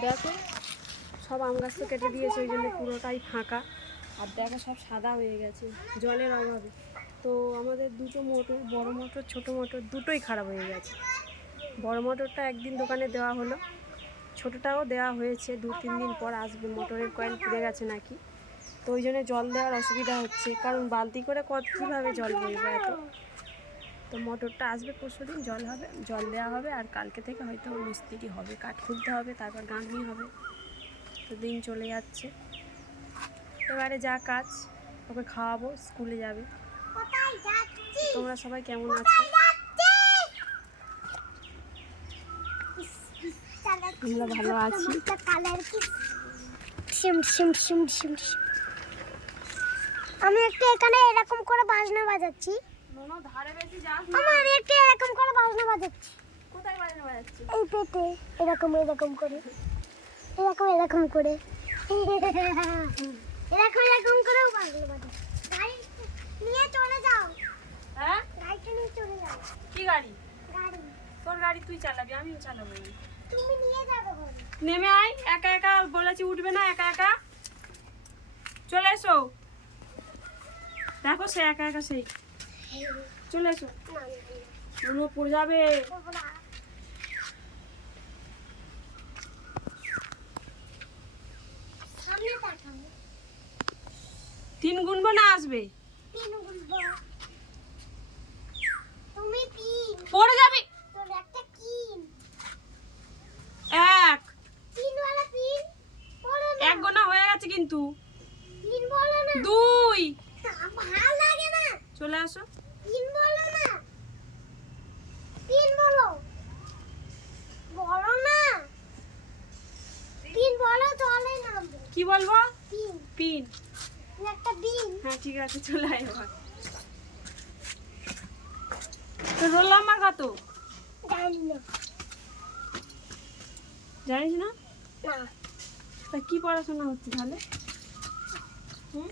দেখো, সব আম গাছ তো কেটে দিয়েছে, ওই জন্য পুরোটাই ফাঁকা। আর দেখো, সব সাদা হয়ে গেছে, জলের অভাবে। তো আমাদের দুটো মোটর, বড় মোটর, ছোট মোটর, দুটোই খারাপ হয়ে গেছে। বড় মোটরটা একদিন দোকানে দেওয়া হলো। ছোটোটাও দেওয়া হয়েছে, দু, তিন দিন পর আসবে, মোটরের কয়েল পুড়ে গেছে নাকি। তো ওই জন্য জল দেওয়ার অসুবিধা হচ্ছে, কারণ বালতি করে কত কীভাবে জল বইবে এত? তো মোটরটা আসবে পরশু দিন জল হবে জল দেওয়া হবে আর কালকে থেকে হয়তো মিস্ত্রি হবে কাঠ খুলতে হবে তারপর গাঁথনি হবে। তো দিন চলে যাচ্ছে। এবারে যা কাজ ওকে খাওয়াবো স্কুলে যাবে। তোমরা সবাই কেমন আছো? আমরা ভালো আছি। আমি একটু এখানে এরকম করে বাজনা বাজাচ্ছি। ধারে বেশি যাস আমার একটু এরকম করে বাজনা বাজাচ্ছি। কোথায় বাজনা বাজাচ্ছে? এই পেটে এরকম এরকম করে। এরকম এরকম করে। এরকম এরকম করেও বাজনা বাজাচ্ছি। গাড়ি নিয়ে চলে যাও। হ্যাঁ? গাড়িটা নিয়ে চলে যাও। কি গাড়ি? গাড়ি। তোর গাড়ি তুই চালাবি আমিও চালাবো। তুমি নিয়ে যাবে নেমে আয় একা একা বলেছি উঠবে না একা একা। চলে এসো। দেখো সে একা একা সেই। চলে এসো। পড়ে যাবে। তিন গুনবো না আসবে? পড়ে যাবে। এক। গোনা হয়ে গেছে কিন্তু। দুই। চলে আসো তিন বলো না তিন বলো বলো না তিন বলো চলে নামবে কি বলব? পিন। হ্যাঁ ঠিক আছে চলে আয় এবার। তো রোল নাম্বার কত? জানিস না? না। তা কি পড়াশোনা হচ্ছে তাহলে? হুম?